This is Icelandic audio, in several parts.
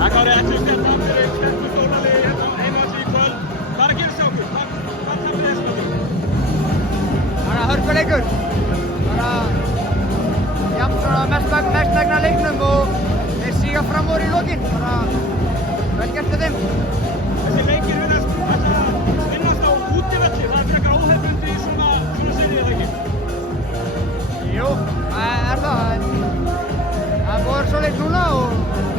Kári, ætlum við að fyrir sterkur stórnali heimavalli í kvöld. Hvað er að gerast hjá okkur? Hvað tapir þið þessum leikur? Bara hörkuleikur. Bara jafn svona mestmegna leiknum og þeir síga fram úr í lokin. Bara vel gert hjá þeim. Þessi leikir virðast ætla að vinnast á útivelli. Það er frekar óhefðbundið í svona seríu eða ekki? Jú, það er það. Það er búið svo leik núna og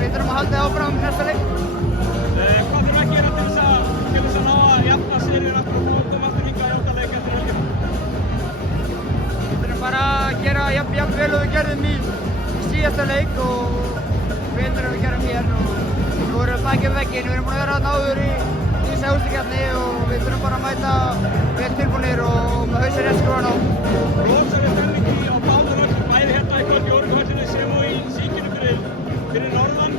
við þurfum að halda áfram næsta leik. Hvað þurfum að gera til þess að ná að jafna seríun aftur og koma aftur hingað í okkar leik eftir helgina? Við þurfum bara að gera jafn vel og við gerðum í síðasta leik og betur en við gerum hér. Nú erum við bakið vegginn, við erum búin að vera þarna áður í þessa úrslitakeppni og við þurfum bara að mæta vel tilbúnir og með hausinn rétt skrúfan á. Rosaleg stemning á báðum völlum, bæði hérna í kvöld í Órugahöllinni sem og í Síkinu fyrir norðan.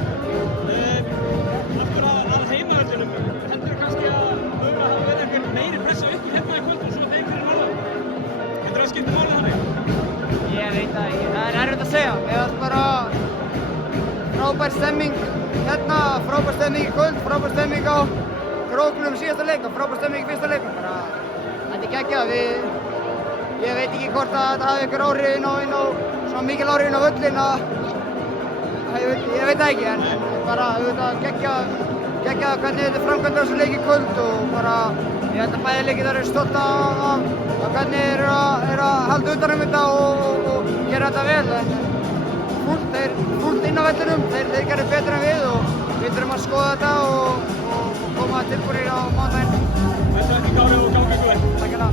Aftur að heimavöllinum, heldur kannski að mögulega hafa verið einhver meiri pressa ykkur hérna í kvöld og svo þeim fyrir norðan? Heldur það skipta máli þannig? Ég veit það ekki, það er erfitt að segja. Mér fannst bara frábær stemming hérna, frábær stemming í kvöld, frábær stemming á Króklum síðasta leik og frábær stemming í fyrsta leik. Þetta er geggjað. Ég veit ekki hvort að þetta hafi einhver áhrif inn á svona mikil áhrif inn á völlinn að ég veit það ekki, en bara auðvitað geggjað hvernig þetta er framkvæmt á þessu leik í kvöld og bara ég held að bæði leikir þar eru stolt af hvernig þeir eru að halda utan um þetta og gera þetta vel. Fullt inn á vellinum, þeir gerðu betur en við og við þurfum að skoða þetta og koma tilbúinir á mánudaginn. Þessu ekki Kári og gangi ykkur vel. Takk hérna.